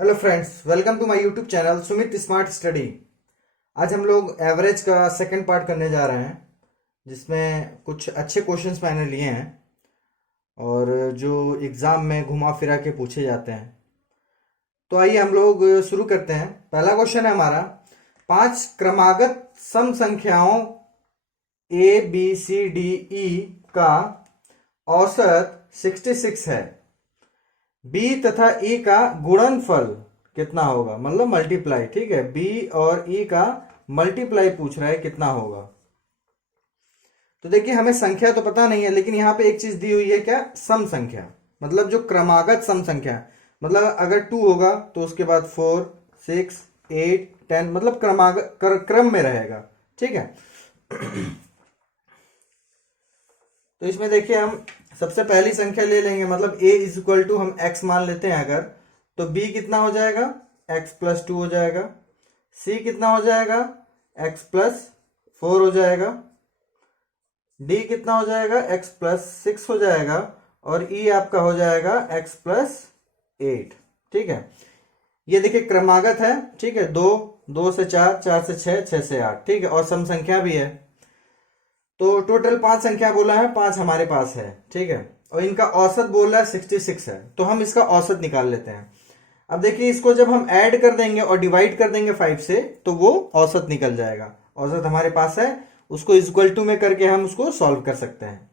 Hello friends, welcome to my YouTube channel Sumit smart study. आज हम लोग एवरेज का सेकंड पार्ट करने जा रहे हैं, जिसमें कुछ अच्छे क्वेश्चंस मैंने लिए हैं और जो एग्ज़ाम में घुमा फिरा के पूछे जाते हैं। तो आइए हम लोग शुरू करते हैं। पहला क्वेश्चन है हमारा, 5 क्रमागत सम संख्याओं A B C D E का औसत 66 है। बी तथा ई का गुणनफल कितना होगा, मतलब मल्टीप्लाई। ठीक है, बी और ई का मल्टीप्लाई पूछ रहा है, कितना होगा। तो देखिए, हमें संख्या तो पता नहीं है, लेकिन यहाँ पे एक चीज दी हुई है, क्या, सम संख्या। मतलब जो क्रमागत सम संख्या, मतलब अगर 2 होगा तो उसके बाद 4, 6, 8, 10, मतलब क्रम में रहेगा। ठीक है। तो इसमें देखिए, हम सबसे पहली संख्या ले लेंगे, मतलब a इज इक्वल टू हम x मान लेते हैं अगर, तो b कितना हो जाएगा, x प्लस 2 हो जाएगा। c कितना हो जाएगा, x प्लस 4 हो जाएगा। d कितना हो जाएगा, x प्लस 6 हो जाएगा। और e आपका हो जाएगा x प्लस 8। ठीक है, ये देखिए क्रमागत है। ठीक है, 2, 2 से 4, 4 से 6, 6 से 8। ठीक है, और सम संख्या भी है। तो टोटल 5 संख्या बोला है, 5 हमारे पास है। ठीक है, और इनका औसत बोल रहा है 66 है, तो हम इसका औसत निकाल लेते हैं। अब देखिए, इसको जब हम ऐड कर देंगे और डिवाइड कर देंगे 5 से, तो वो औसत निकल जाएगा। औसत हमारे पास है, उसको इक्वल टू में करके हम उसको सॉल्व कर सकते हैं।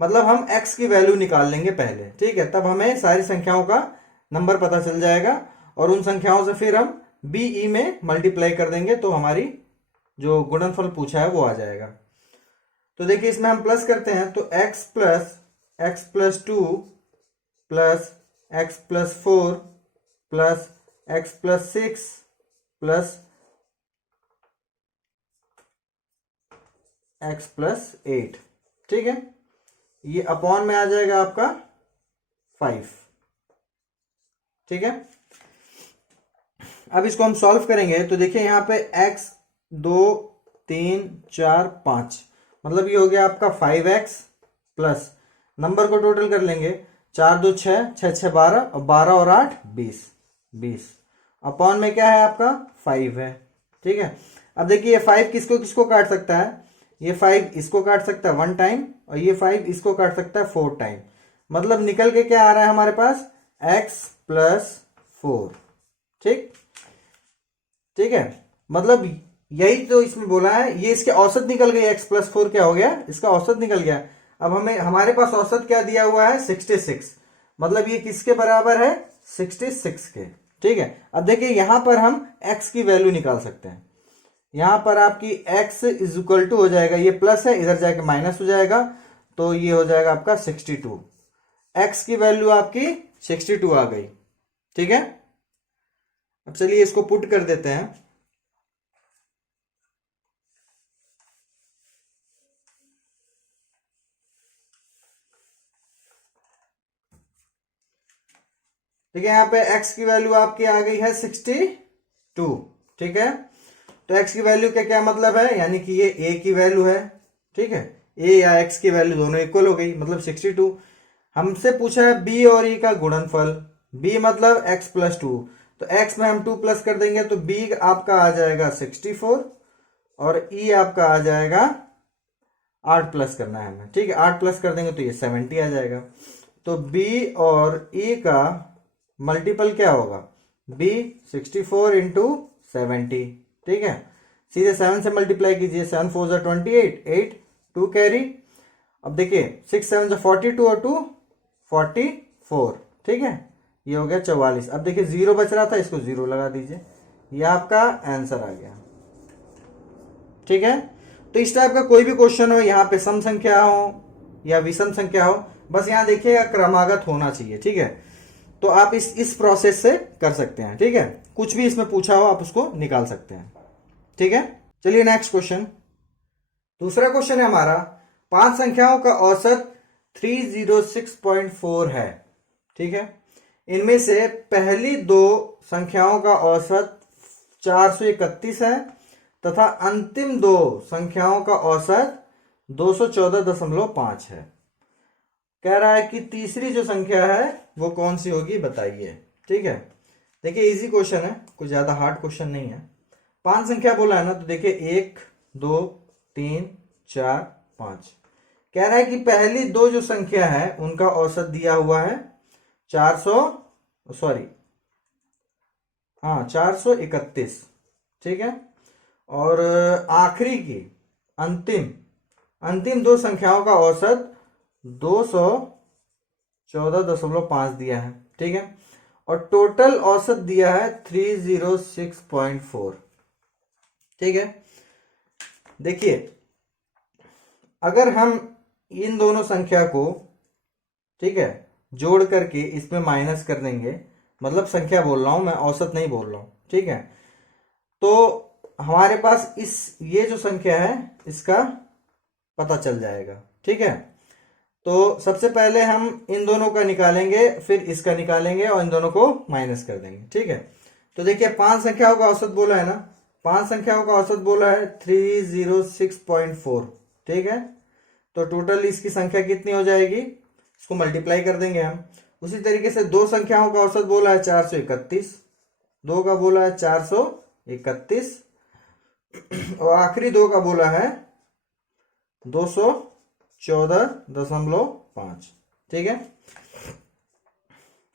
मतलब हम x की वैल्यू निकाल लेंगे पहले। ठीक है, तब हमें सारी संख्याओं का नंबर पता चल जाएगा, और उन संख्याओं से फिर हम बी ई में मल्टीप्लाई कर देंगे, तो हमारी जो गुणनफल पूछा है वो आ जाएगा। तो देखिए, इसमें हम प्लस करते हैं, तो x plus 2 plus x plus 4 plus x plus 6 plus x plus 8। ठीक है, ये अपॉन में आ जाएगा आपका 5। ठीक है, अब इसको हम सॉल्व करेंगे, तो देखिए यहाँ पे x 2 3 4 5, मतलब ये हो गया आपका 5x प्लस, नंबर को टोटल कर लेंगे, 4 2 6, 6 6 12, और 12 और 8 20। अपॉन में क्या है आपका 5 है। ठीक है, अब देखिए, ये 5 किसको किसको काट सकता है, ये 5 इसको काट सकता है 1 टाइम, और ये 5 इसको काट सकता है 4 टाइम। मतलब निकल के क्या आ रहा है हमारे पास, x प्लस 4। ठीक है, मतलब यही तो इसमें बोला है, ये इसके औसत निकल गई, x प्लस 4 क्या हो गया, इसका औसत निकल गया। अब हमें हमारे पास औसत क्या दिया हुआ है, 66, मतलब ये किसके बराबर है, 66 के। ठीक है, अब देखिए यहां पर हम x की वैल्यू निकाल सकते हैं। यहां पर आपकी x इज इक्वल टू हो जाएगा, ये प्लस है, इधर जाके माइनस हो जाएगा, तो ये हो जाएगा आपका 62। x की वैल्यू आपकी 62 आ गई। ठीक है, अब चलिए इसको पुट कर देते हैं। ठीक है, यहाँ पे x की वैल्यू आपकी आ गई है 62। ठीक है, तो x की वैल्यू का क्या मतलब है, यानी कि ये a की वैल्यू है। ठीक है, a या x की वैल्यू दोनों इक्वल हो गई, मतलब 62। हमसे पूछा है b और e का गुणनफल। b मतलब x प्लस 2, तो x में हम 2 प्लस कर देंगे, तो b आपका आ जाएगा 64, और e आपका आ जाएगा 8 प्लस करना है हमें। ठीक है, 8 प्लस कर देंगे तो ये 70 आ जाएगा। तो b और e का मल्टीपल क्या होगा, b 64 इंटू 70। ठीक है, सीधे 7 से मल्टीप्लाई कीजिए, 7 4 जा 28, 8 2 कैरी। अब देखिए 6 7 जा 42 और 2 44। ठीक है, ये हो गया 44। अब देखिए 0 बच रहा था, इसको 0 लगा दीजिए, ये आपका आंसर आ गया। ठीक है, तो इस टाइप का कोई भी क्वेश्चन हो, यहाँ पे सम संख्या हो या विषम संख्या हो, बस यहाँ देखिएगा क्रमागत होना चाहिए। ठीक है, तो आप इस प्रोसेस से कर सकते हैं। ठीक है, कुछ भी इसमें पूछा हो आप उसको निकाल सकते हैं। ठीक है, चलिए नेक्स्ट क्वेश्चन। दूसरा क्वेश्चन है हमारा, 5 संख्याओं का औसत 306.4 है। ठीक है, इनमें से पहली 2 संख्याओं का औसत 431 है, तथा अंतिम 2 संख्याओं का औसत 214.5 है। कह रहा है कि तीसरी जो संख्या है वो कौन सी होगी, बताइए। ठीक है, देखिए इजी क्वेश्चन है, कुछ ज्यादा हार्ड क्वेश्चन नहीं है। 5 संख्या बोला है ना, तो देखिए 1 2 3 4 5। कह रहा है कि पहली दो जो संख्या है उनका औसत दिया हुआ है 431, ठीक है। और आखिरी की अंतिम अंतिम दो संख्याओं का औसत 214.5 दिया है, ठीक है। और टोटल औसत दिया है 306.4, ठीक है। देखिए अगर हम इन दोनों संख्या को, ठीक है, जोड़ करके इसमें माइनस कर देंगे, मतलब संख्या बोल रहा हूं मैं, औसत नहीं बोल रहा हूं, ठीक है। तो हमारे पास ये जो संख्या है इसका पता चल जाएगा, ठीक है। तो सबसे पहले हम इन दोनों का निकालेंगे, फिर इसका निकालेंगे और इन दोनों को माइनस कर देंगे, ठीक है। तो देखिए 5 संख्याओं का औसत बोला है ना, 5 संख्याओं का औसत बोला है 306.4, ठीक है। तो टोटल इसकी संख्या कितनी हो जाएगी, इसको मल्टीप्लाई कर देंगे हम। उसी तरीके से दो संख्याओं का औसत बोला है 431, दो का बोला है 431 और आखिरी दो का बोला है 214.5, ठीक है।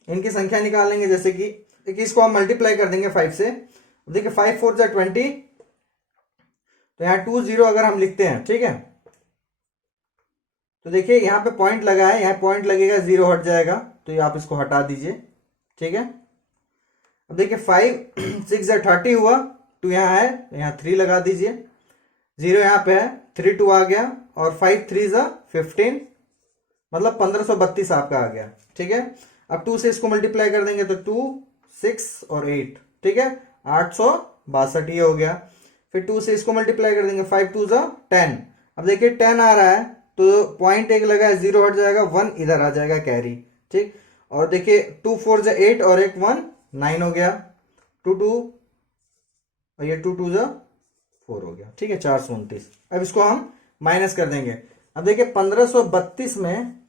इनकी संख्या निकाल लेंगे, जैसे कि इसको हम मल्टीप्लाई कर देंगे 5 से। देखिए 5 4 जा 20, तो यहां 20 अगर हम लिखते हैं, ठीक है, तो देखिए यहां पे पॉइंट लगा है, यहां पॉइंट लगेगा, 0 हट जाएगा, तो ये आप इसको हटा दीजिए, ठीक है। अब देखिए 5 6 जा 30 हुआ, 2 यहां है, यहां 3 लगा दीजिए, 0 यहां पे है, 3 2 आ गया, और 5 3 जा 15, मतलब 1532 आपका आ गया, ठीक है। अब 2 से इसको मल्टीप्लाई कर देंगे तो 2 6 और 8, ठीक है, 862 ये हो गया। फिर 2 से इसको मल्टीप्लाई कर देंगे, 5 2 जा 10। अब देखिए 10 आ रहा है, तो पॉइंट एक लगा है, 0 हट जाएगा, 1 इधर आ जाएगा कैरी, ठीक। और देखिए 2 4 जा 8 और एक 1 9 हो गया, 2 2 और ये 2 2 जा 4 हो गया, ठीक है, 429। अब इसको हम माइनस कर देंगे। अब देखिए 1532 में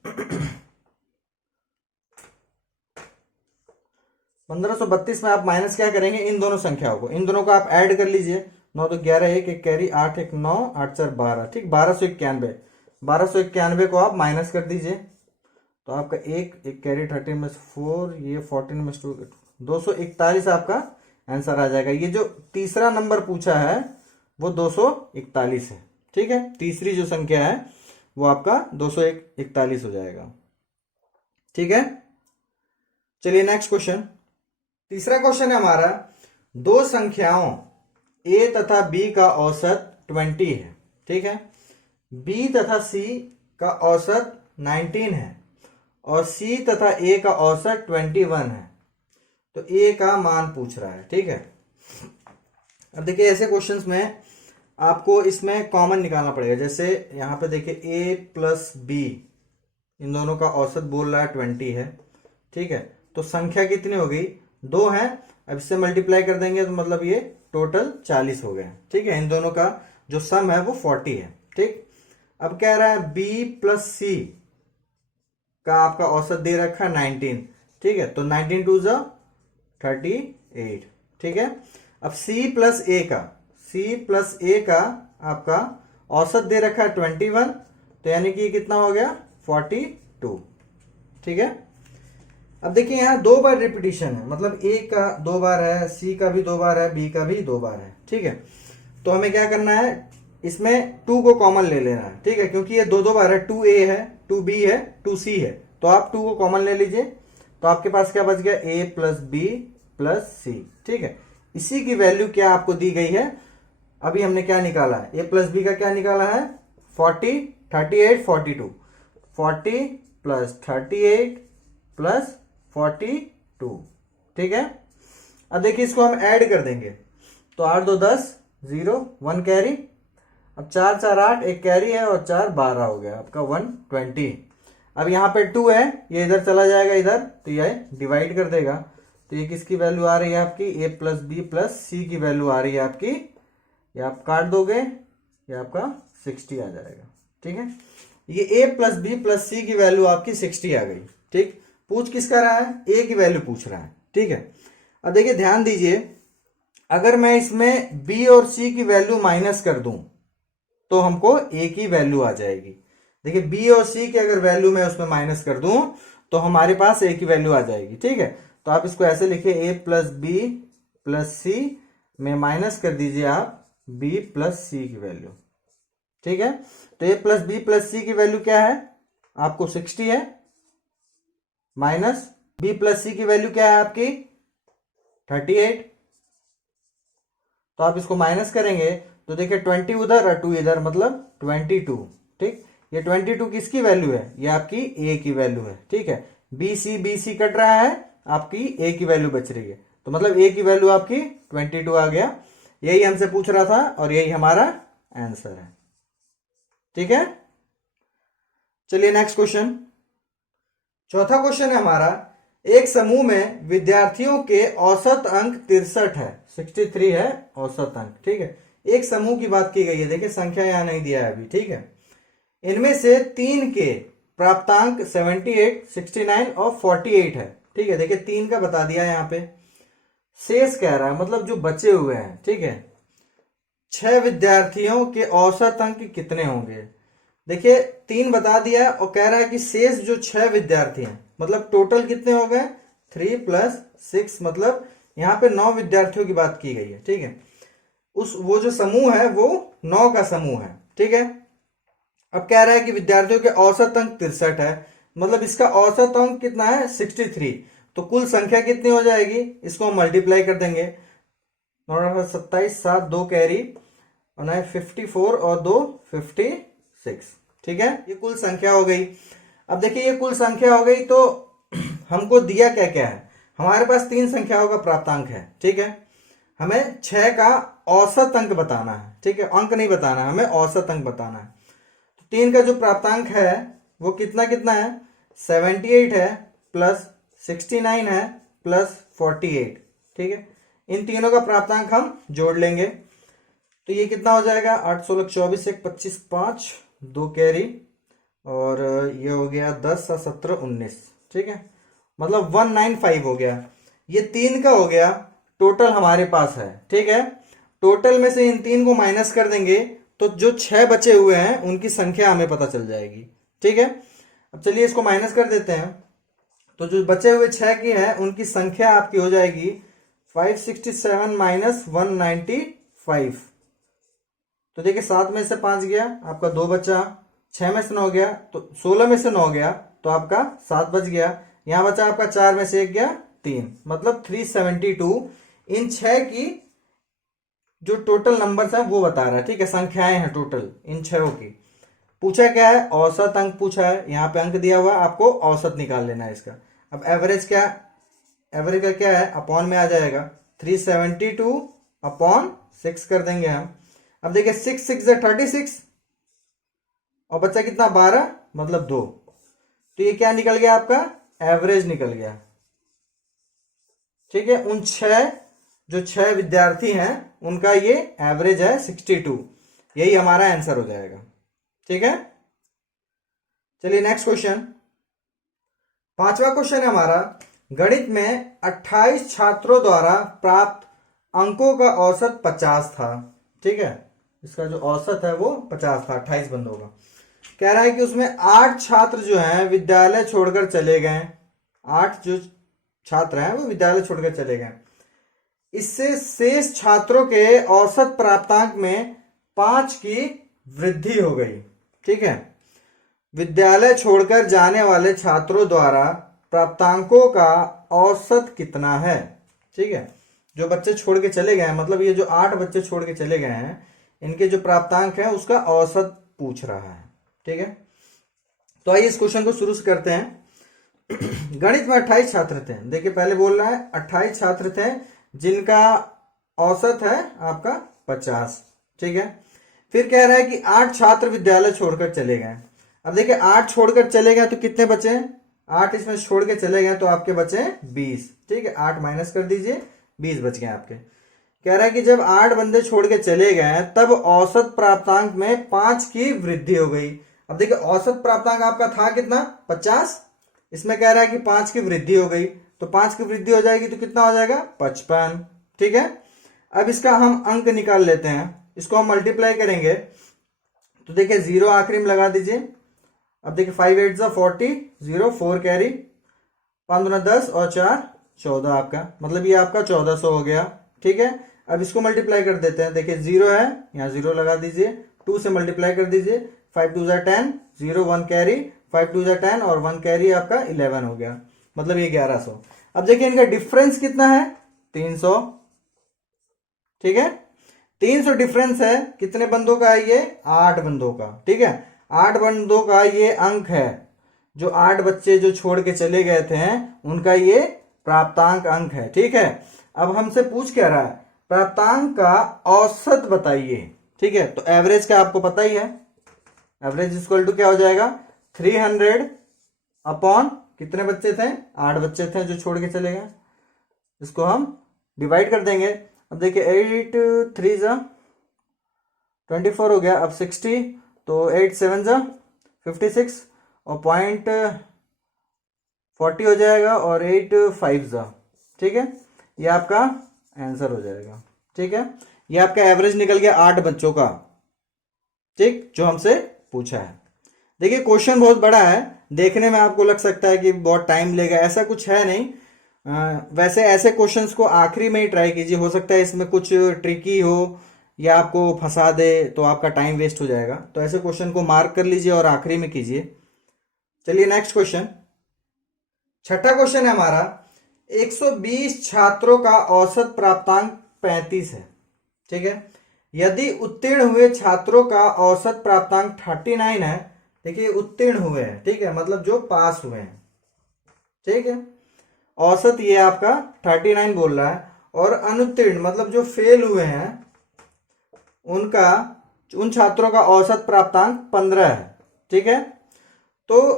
1532 में आप माइनस क्या करेंगे, इन दोनों संख्याओं को, इन दोनों को आप ऐड कर लीजिए। 9 तो 11 एक कैरी, 8 1 9 8 4 12, ठीक, 1291 को आप माइनस कर दीजिए, तो आपका एक कैरी 13 में 4, ये 14 में 2, 241 आपका आंसर आ जाएगा। ये जो तीसरा नंबर पूछा है वो 241 है, ठीक है। तीसरी जो संख्या है वो आपका 241 हो जाएगा, ठीक है। चलिए नेक्स्ट क्वेश्चन, तीसरा क्वेश्चन है हमारा, दो संख्याओं a तथा b का औसत 20 है, ठीक है। b तथा c का औसत 19 है और c तथा a का औसत 21 है। तो a का मान पूछ रहा है, ठीक है। अब देखिए ऐसे क्वेश्चंस में आपको इसमें कॉमन निकालना पड़ेगा। जैसे यहां पे देखिए a प्लस b, इन दोनों का औसत बोल रहा है 20 है, ठीक है। तो संख्या कितनी हो गई, 2 है। अब इससे मल्टीप्लाई कर देंगे तो मतलब ये टोटल 40 हो गया, ठीक है। इन दोनों का जो सम है वो 40 है, ठीक। अब कह रहा है b प्लस c का आपका औसत दे रखा है 19, ठीक है। तो 19 2 जा 38, ठीक है। अब c प्लस a का आपका औसत दे रखा है 21, तो यानी कि कितना हो गया 42, ठीक है। अब देखिए यहां 2 बार रिपीटिशन है, मतलब a का 2 बार है, c का भी 2 बार है, b का भी 2 बार है, ठीक है। तो हमें क्या करना है, इसमें 2 को कॉमन ले लेना है, ठीक है, क्योंकि ये 2 बार है, 2a है, 2b है, 2c है, तो आप 2 को कॉमन ले लीजिए। तो आपके पास क्या बच गया, a plus b plus c, ठीक है। इसी की वैल्यू क्या आपको दी गई है, अभी हमने क्या निकाला है, a प्लस b का क्या निकाला है 40 38 42, 40 प्लस 38 प्लस 42, ठीक है। अब देखिए इसको हम ऐड कर देंगे, तो 8 2 10 0 1 कैरी, अब 4 4 8 एक कैरी है और 4 12 हो गया आपका 120। अब यहाँ पे 2 है, ये इधर चला जाएगा इधर, तो ये डिवाइड कर देगा, तो ये किसकी वैल्यू आ रही है आपकी, a प्लस बी प्लस सी की वैल्यू आ रही है आपकी, ये आप काट दोगे, ये आपका 60 आ जाएगा, ठीक है। ये a प्लस बी प्लस सी की वैल्यू आपकी 60 आ गई, ठीक। पूछ किसका रहा है, a की वैल्यू पूछ रहा है, ठीक है। अब देखिए ध्यान दीजिए, अगर मैं इसमें बी और सी की वैल्यू माइनस कर दूं तो हमको ए की वैल्यू आ जाएगी। देखिए बी और सी की अगर वैल्यू मैं उसमें माइनस कर दूं तो हमारे पास ए की वैल्यू आ जाएगी। ठीक है, तो आप इसको ऐसे लिखिए, ए प्लस बी प्लस सी में माइनस कर दीजिए आप बी प्लस सी की वैल्यू। ठीक है, तो ए प्लस बी प्लस सी की वैल्यू क्या है, आपको 60 है, माइनस बी प्लस सी की वैल्यू क्या है आपकी 38। तो आप इसको माइनस करेंगे तो देखिए 20 उधर और 2 इधर, मतलब 22। ठीक, ये 22 किसकी वैल्यू है, ये आपकी ए की वैल्यू है। ठीक है, बी सी कट रहा है, आपकी ए की वैल्यू बच रही है, तो मतलब ए की वैल्यू आपकी 22 आ गया। यही हमसे पूछ रहा था और यही हमारा आंसर है। ठीक है, चलिए नेक्स्ट क्वेश्चन। चौथा क्वेश्चन है हमारा, एक समूह में विद्यार्थियों के औसत अंक 63 है, 63 है औसत अंक। ठीक है, एक समूह की बात की गई है, देखिए संख्या यहां नहीं दिया है अभी। ठीक है, इनमें से 3 के प्राप्तांक 78, 69 और 48 है। ठीक है, देखिए 3 का बता दिया यहां पे, शेष कह रहा है मतलब जो बचे हुए हैं। ठीक है, 6 विद्यार्थियों के औसत अंक कितने होंगे। देखिए 3 बता दिया और कह रहा है कि शेष जो 6 विद्यार्थी हैं, मतलब टोटल कितने हो गए 3 + 6, मतलब यहाँ पे 9 विद्यार्थियों की बात की गई है। ठीक है, वो जो समूह है वो 9 का समूह है। ठीक है, अब कह रहा है कि विद्यार्थियों के औसत अंक 63 है, मतलब इसका औसत अंक कितना है 63। तो कुल संख्या कितनी हो जाएगी, इसको हम मल्टीप्लाई कर देंगे, 27, 7 2 कैरी और 9 54 और 2 56। ठीक है, ये कुल संख्या हो गई। अब देखिए ये कुल संख्या हो गई, तो हमको दिया क्या क्या है, हमारे पास 3 संख्याओं का प्राप्तांक है। ठीक है, हमें 6 का औसत अंक बताना है। ठीक है, अंक नहीं बताना है, हमें औसत अंक बताना है। तो 3 का जो प्राप्तांक है वो कितना कितना है, 78 है प्लस 69 है प्लस 48। ठीक है, इन तीनों का प्राप्तांक हम जोड़ लेंगे तो ये कितना हो जाएगा, 8 16 24 1 25 5 2 कैरी और ये हो गया 10 और 17 19। ठीक है, मतलब 195 हो गया। ये 3 का हो गया, टोटल हमारे पास है। ठीक है, टोटल में से इन 3 को माइनस कर देंगे तो जो 6 बचे हुए हैं उनकी संख्या हमें पता चल जाएगी। ठीक है, अब चलिए इसको माइनस कर देते हैं, तो जो बचे हुए 6 की है उनकी संख्या आपकी हो जाएगी 567 माइनस 195। तो देखिए 7 में से 5 गया, आपका 2 बचा, 6 में से 9 गया तो 16 में से 9 गया तो आपका 7 बच गया, यहां बचा आपका 4 में से 1 गया 3, मतलब 372। इन 6 की जो टोटल नंबर्स है वो बता रहा है। ठीक है, संख्याएं हैं टोटल इन 6 की। पूछा क्या है, औसत अंक पूछा है, यहाँ पे अंक दिया हुआ है, आपको औसत निकाल लेना है इसका। अब एवरेज क्या, एवरेज का क्या है, अपॉन में आ जाएगा, 372 अपॉन 6 कर देंगे हम। अब देखिए 6 6 36 और बच्चा कितना 12, मतलब 2। तो ये क्या निकल गया आपका, एवरेज निकल गया। ठीक है, उन 6 विद्यार्थी हैं उनका ये एवरेज है 62, यही हमारा आंसर हो जाएगा। ठीक है, चलिए नेक्स्ट क्वेश्चन। 5वां क्वेश्चन है हमारा, गणित में 28 छात्रों द्वारा प्राप्त अंकों का औसत 50 था। ठीक है, इसका जो औसत है वो 50 था 28 बंदों का। कह रहा है कि उसमें 8 छात्र जो हैं विद्यालय छोड़कर चले गए, 8 जो छात्र हैं वो विद्यालय छोड़कर चले गए। इससे शेष छात्रों के औसत प्राप्तांक में 5 की वृद्धि हो गई। ठीक है, विद्यालय छोड़कर जाने वाले छात्रों द्वारा प्राप्तांकों का औसत कितना है। ठीक है, जो बच्चे छोड़ के चले गए हैं, मतलब ये जो 8 बच्चे छोड़ के चले गए हैं, इनके जो प्राप्तांक है उसका औसत पूछ रहा है। ठीक है, तो आइए इस क्वेश्चन को शुरू से करते हैं। गणित में 28 छात्र थे, देखिए पहले बोल रहा है 28 छात्र थे जिनका औसत है आपका 50। ठीक है, फिर कह रहा है कि 8 छात्र विद्यालय छोड़कर चले गए। अब देखिए 8 छोड़कर चले गए तो कितने बचे, 8 इसमें छोड़ के चले गए तो आपके बचे 20। ठीक है, 8 माइनस कर दीजिए, 20 बच गए आपके। कह रहा है कि जब 8 बंदे छोड़ के चले गए तब औसत प्राप्तांक में 5 की वृद्धि हो गई। अब देखिए औसत प्राप्तांक आपका था कितना 50, इसमें कह रहा है कि 5 की वृद्धि हो गई, तो 5 की वृद्धि हो जाएगी तो कितना हो जाएगा 55। ठीक है, अब इसका हम अंक निकाल लेते हैं, इसको हम मल्टीप्लाई करेंगे तो देखिए 0 आखिरी में लगा दीजिए। अब देखिए 5 8 40, 0 4 कैरी, 5 दूना 10 और 4 14 आपका, मतलब ये आपका 1400 हो गया। ठीक है, अब इसको मल्टीप्लाई कर देते हैं, देखिए 0 है यहाँ 0 लगा दीजिए, 2 से मल्टीप्लाई कर दीजिए, 5 2 10, 0 1 कैरी, 5 2 10 और 1 कैरी आपका 11 हो गया, मतलब ये 1100। अब देखिए इनका डिफरेंस कितना है 300। ठीक है, 300 डिफरेंस है, कितने बंदों का है ये 8 बंदों का। ठीक है, 8 बंदों का ये अंक है, जो 8 बच्चे जो छोड़ के चले गए थे उनका ये प्राप्तांक अंक है। ठीक है, अब हमसे पूछ क्या रहा है, प्राप्तांक का औसत बताइए। ठीक है, तो एवरेज का आपको पता ही है, एवरेज इक्वल टू क्या हो जाएगा 300 अपॉन कितने बच्चे थे 8 बच्चे थे जो छोड़ के चले गए, इसको हम डिवाइड कर देंगे। अब देखिए 8 3 24 हो गया, अब 60 तो 8 7 56 और 0.40 हो जाएगा और 8 5 ठीक है, ये आपका आंसर हो जाएगा। ठीक है, ये आपका एवरेज निकल गया 8 बच्चों का। ठीक, जो हमसे पूछा है। देखिए क्वेश्चन बहुत बड़ा है, देखने में आपको लग सकता है कि बहुत टाइम लेगा, ऐसा कुछ है नहीं। वैसे ऐसे क्वेश्चंस को आखिरी में ही ट्राई कीजिए, हो सकता है इसमें कुछ ट्रिकी हो या आपको फंसा दे तो आपका टाइम वेस्ट हो जाएगा, तो ऐसे क्वेश्चन को मार्क कर लीजिए और आखिरी में कीजिए। चलिए नेक्स्ट क्वेश्चन, छठा क्वेश्चन है हमारा, 120 छात्रों का औसत प्राप्तांक 35 है। ठीक है, यदि उत्तीर्ण हुए छात्रों का औसत प्राप्तांक 39 है, देखिए उत्तीर्ण हुए हैं, ठीक है, मतलब जो पास हुए हैं। ठीक है, औसत ये आपका 39 बोल रहा है, और अनुत्तीर्ण मतलब जो फेल हुए हैं उनका, उन छात्रों का औसत प्राप्तांक 15 है। ठीक है, तो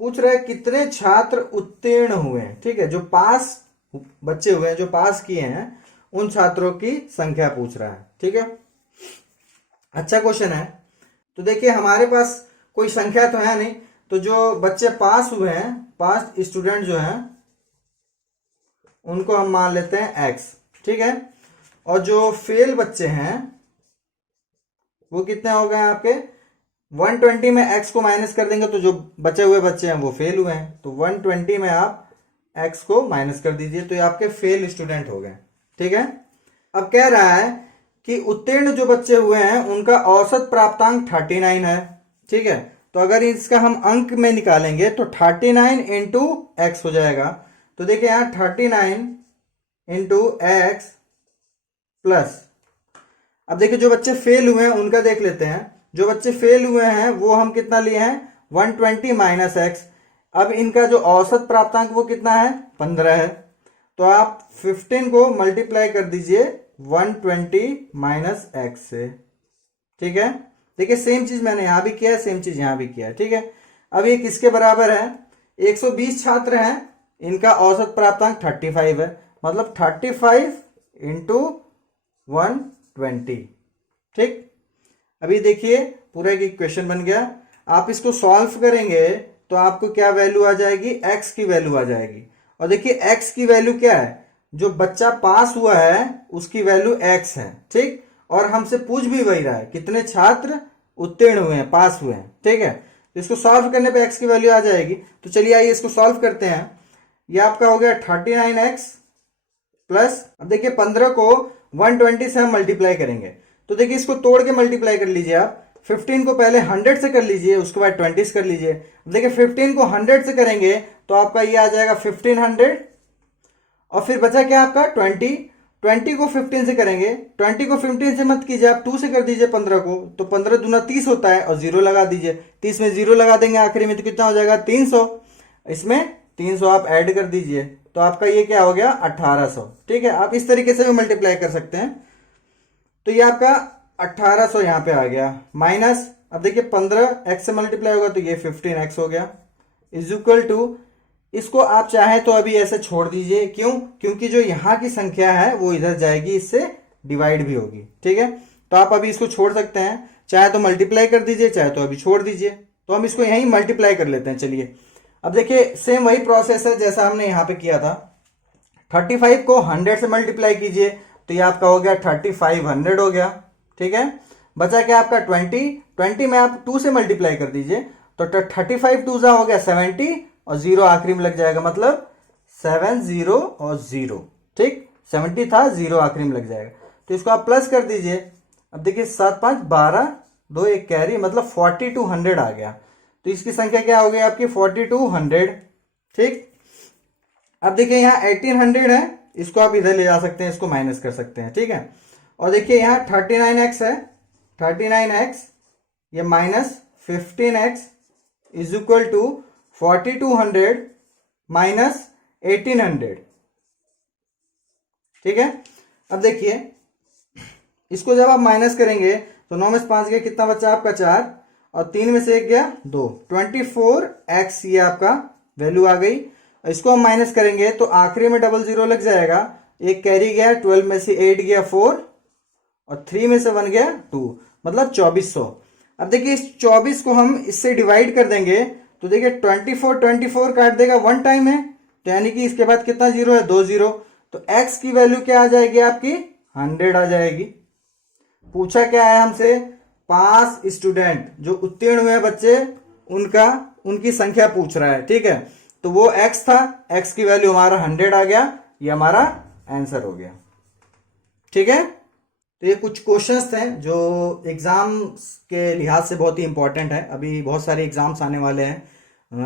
पूछ रहा है कितने छात्र उत्तीर्ण हुए हैं। ठीक है, जो पास बच्चे हुए हैं, जो पास किए हैं, उन छात्रों की संख्या पूछ रहा है। ठीक है, अच्छा क्वेश्चन है। तो देखिए हमारे पास कोई संख्या तो है नहीं, तो जो बच्चे पास हुए हैं, पास स्टूडेंट जो हैं, उनको हम मान लेते हैं x। ठीक है, और जो फेल बच्चे हैं वो कितने हो गए आपके 120 में x को माइनस कर देंगे तो जो बचे हुए बच्चे हैं वो फेल हुए हैं, तो 120 में आप x को माइनस कर दीजिए, तो ये आपके फेल स्टूडेंट हो गए। ठीक है, अब कह रहा है कि उत्तीर्ण जो बच्चे हुए हैं उनका औसत प्राप्तांक 39 है। ठीक है, तो अगर इसका हम अंक में निकालेंगे तो 39 इंटू एक्स हो जाएगा। तो देखिए यहां 39 इंटू एक्स प्लस, अब देखिए जो बच्चे फेल हुए हैं उनका देख लेते हैं। जो बच्चे फेल हुए हैं वो हम कितना लिए हैं 120 माइनस एक्स। अब इनका जो औसत प्राप्तांक वो कितना है 15 है, तो आप 15 को मल्टीप्लाई कर दीजिए 120 माइनस एक्स से। ठीक है, देखिए सेम चीज मैंने यहां भी किया है, सेम चीज यहां भी किया है। ठीक है, अब ये किसके बराबर है, 120 छात्र हैं, इनका औसत प्राप्तांक 35 है, मतलब 35 इंटू 120। ठीक, अभी देखिए पूरा एक इक्वेशन बन गया। आप इसको सॉल्व करेंगे तो आपको क्या वैल्यू आ जाएगी, x की वैल्यू आ जाएगी। और देखिए x की वैल्यू क्या है, जो बच्चा पास हुआ है उसकी वैल्यू x है। ठीक, और हमसे पूछ भी वही रहा है कितने छात्र उत्तीर्ण हुए हैं, पास हुए हैं। ठीक है, तो इसको सॉल्व करने पे x की वैल्यू आ जाएगी। तो चलिए आइए इसको सॉल्व करते हैं। ये आपका हो गया 39x प्लस, अब देखिए 15 को 120 से हम मल्टीप्लाई करेंगे, तो देखिए इसको तोड़ के मल्टीप्लाई कर लीजिए आप। 15 को पहले 100 से कर लीजिए, उसके बाद 20 से कर लीजिए। देखिए 15 को 100 से करेंगे तो आपका ये आ जाएगा 1500, और फिर बचा क्या आपका 20। 20 को 15 से करेंगे, 20 को 15 से मत कीजिए आप, 2 से कर दीजिए 15 को, तो 15 दूना 30 होता है, और 0 लगा दीजिए। 30 में 0 लगा देंगे आखिरी में तो कितना हो जाएगा 300, इसमें 300 आप ऐड कर दीजिए, तो आपका ये क्या हो गया 1800। ठीक है, आप इस तरीके से भी मल्टीप्लाई कर सकते हैं। तो ये आपका 1800 यहां पे आ गया, माइनस, अब देखिए 15 x से मल्टीप्लाई होगा तो ये 15x हो गया, इज इक्वल टू, इसको आप चाहें तो अभी ऐसे छोड़ दीजिए, क्यों, क्योंकि जो यहां की संख्या है वो इधर जाएगी, इससे डिवाइड भी होगी। ठीक है, तो आप अभी इसको छोड़ सकते हैं, चाहे तो मल्टीप्लाई कर दीजिए, चाहे तो अभी छोड़ दीजिए। तो हम इसको यहीं मल्टीप्लाई कर लेते हैं। चलिए अब देखिए सेम वही प्रोसेस है जैसा हमने यहां पे किया था। 35 को 100 से मल्टीप्लाई कीजिए तो ये आपका हो गया 3500 हो गया। ठीक है, बचा क्या आपका 20 में आप 2 से मल्टीप्लाई कर दीजिए तो 35 2 हो गया 70 और 0 आखिरी में लग जाएगा, मतलब 70 और 0। ठीक, 70 था, 0 आखिरी में लग जाएगा तो इसको आप प्लस कर दीजिए। अब देखिए 7 5 12 2 एक कैरी, मतलब 4200 आ गया। तो इसकी संख्या क्या हो गई आपकी 4200। ठीक, अब देखिए यहाँ 1800 है, इसको आप इधर ले जा सकते हैं, इसको माइनस कर सकते हैं। ठीक है, और देखिए यहाँ 39x है, 39x ये minus 15x is equal to 4200 minus 1800। ठीक है, अब देखिए इसको जब आप माइनस करेंगे तो 9 में से 5 गया, कितना बचा आपका 4 और 3 में से 1 गया 2, 24x ये आपका वैल्यू आ गई। इसको हम माइनस करेंगे तो आखिरी में डबल जीरो लग जाएगा, एक कैरी गया, 12 में से 8 गया 4 और 3 में से 1 गया 2, मतलब 2400। अब देखिए इस 24 को हम इससे डिवाइड कर देंगे तो देखिए 24 काट देगा 1 टाइम है, तो यानी कि इसके बाद कितना जीरो है 2 जीरो, तो x की वैल्यू क्या आ जाएगी आपकी 100 आ जाएगी। पूछा क्या है हमसे, 5 स्टूडेंट जो उत्तीर्ण हुए बच्चे उनकी संख्या पूछ रहा है। ठीक है, तो वो x था, x की वैल्यू हमारा 100 आ गया, ये हमारा आंसर हो गया। ठीक है, तो ये कुछ क्वेश्चंस थे जो एग्जाम के लिहाज से बहुत ही इंपॉर्टेंट है। अभी बहुत सारे एग्जाम्स आने वाले हैं,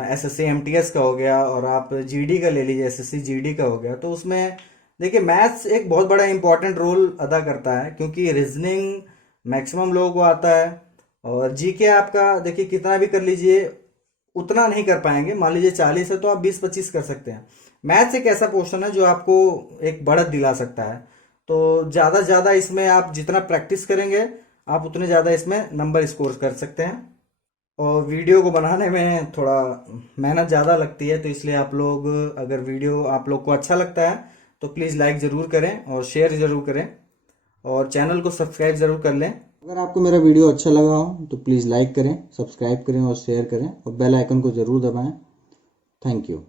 एसएससी एमटीएस का हो गया और आप जीडी का ले लीजिए, एसएससी जीडी का हो गया। तो उसमें देखिए मैथ्स एक बहुत बड़ा इंपॉर्टेंट रोल अदा करता है, क्योंकि रीजनिंग मैक्सिमम लोगों को आता है और जीके आपका देखिए कितना भी कर लीजिए उतना नहीं कर पाएंगे। मान लीजिए 40 है तो आप 20-25 कर सकते हैं। मैथ्स एक ऐसा पोर्शन है जो आपको एक बढ़त दिला सकता है, तो ज़्यादा से ज़्यादा इसमें आप जितना प्रैक्टिस करेंगे आप उतने ज़्यादा इसमें नंबर स्कोर कर सकते हैं। और वीडियो को बनाने में थोड़ा मेहनत ज़्यादा लगती है, तो इसलिए आप लोग अगर वीडियो आप लोग को अच्छा लगता है तो प्लीज़ लाइक ज़रूर करें और शेयर ज़रूर करें और चैनल को सब्सक्राइब ज़रूर कर लें। अगर आपको मेरा वीडियो अच्छा लगा हो तो प्लीज़ लाइक करें, सब्सक्राइब करें और शेयर करें और बेल आइकन को ज़रूर दबाएं। Thank you.